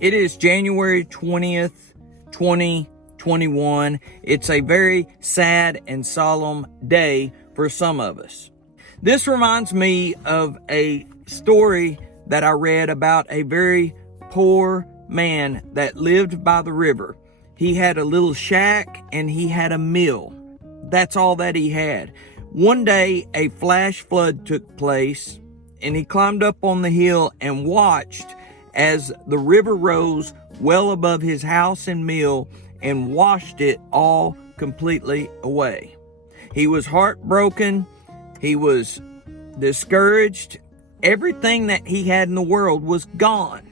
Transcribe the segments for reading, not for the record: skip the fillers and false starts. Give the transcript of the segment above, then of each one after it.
It is January 20th, 2021. It's a very sad and solemn day for some of us. This reminds me of a story that I read about a very poor man that lived by the river. He had a little shack and he had a mill. That's all that he had. One day, a flash flood took place, and he climbed up on the hill and watched as the river rose well above his house and mill and washed it all completely away. He was heartbroken. He was discouraged. Everything that he had in the world was gone.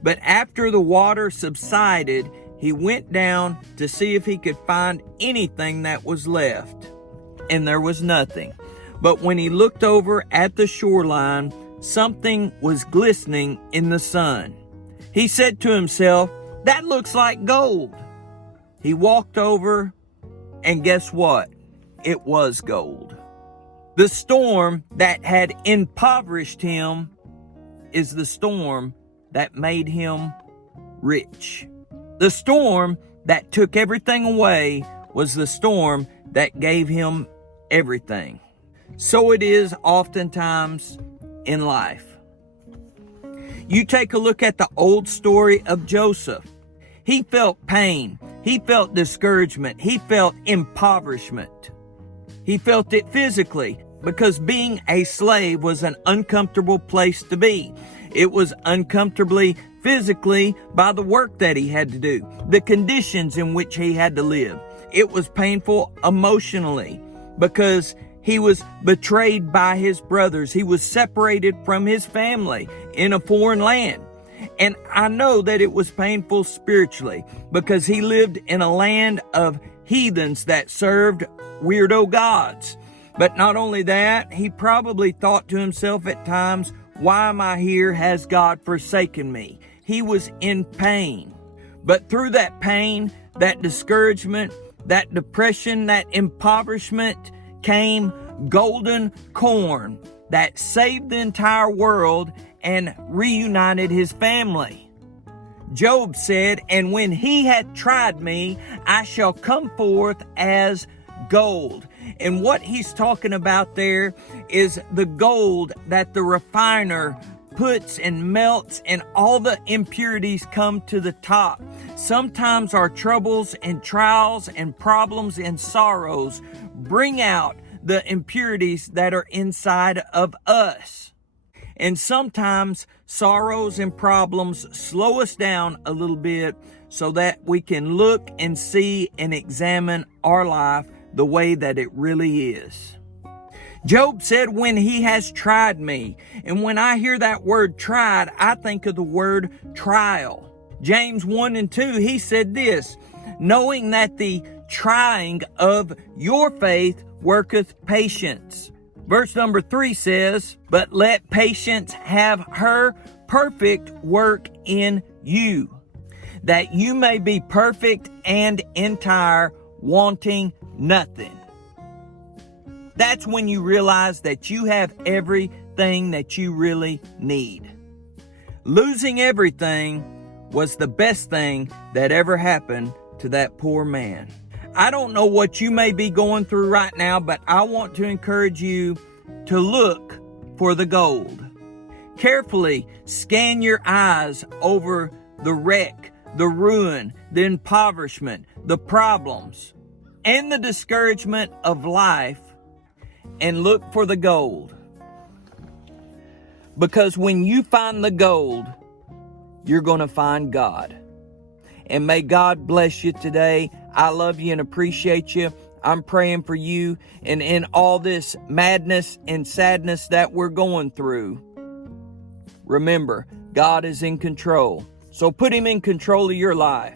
But after the water subsided, he went down to see if he could find anything that was left. And there was nothing. But when he looked over at the shoreline, something was glistening in the sun. He said to himself, "That looks like gold." He walked over, and guess what? It was gold. The storm that had impoverished him is the storm that made him rich. The storm that took everything away was the storm that gave him everything. So it is oftentimes in life. You take a look at the old story of Joseph. He felt pain. He felt discouragement. He felt impoverishment. He felt it physically because being a slave was an uncomfortable place to be. It was uncomfortably physically by the work that he had to do, the conditions in which he had to live. It was painful emotionally because he was betrayed by his brothers. He was separated from his family in a foreign land. And I know that it was painful spiritually because he lived in a land of heathens that served weirdo gods. But not only that, he probably thought to himself at times, "Why am I here? Has God forsaken me?" He was in pain. But through that pain, that discouragement, that depression, that impoverishment, came golden corn that saved the entire world and reunited his family. Job said, "And when he had tried me, I shall come forth as gold." And what he's talking about there is the gold that the refiner puts and melts, and all the impurities come to the top. Sometimes our troubles and trials and problems and sorrows bring out the impurities that are inside of us. And sometimes sorrows and problems slow us down a little bit so that we can look and see and examine our life the way that it really is. Job said, "When he has tried me." And when I hear that word tried, I think of the word trial. James 1 and 2, he said this, "Knowing that the trying of your faith worketh patience." Verse number 3 says, "But let patience have her perfect work in you, that you may be perfect and entire, wanting nothing." That's when you realize that you have everything that you really need. Losing everything was the best thing that ever happened to that poor man. I don't know what you may be going through right now, but I want to encourage you to look for the gold. Carefully scan your eyes over the wreck, the ruin, the impoverishment, the problems, and the discouragement of life, and look for the gold. Because when you find the gold, you're going to find God. And may God bless you today. I love you and appreciate you. I'm praying for you. And in all this madness and sadness that we're going through, remember, God is in control. So put Him in control of your life.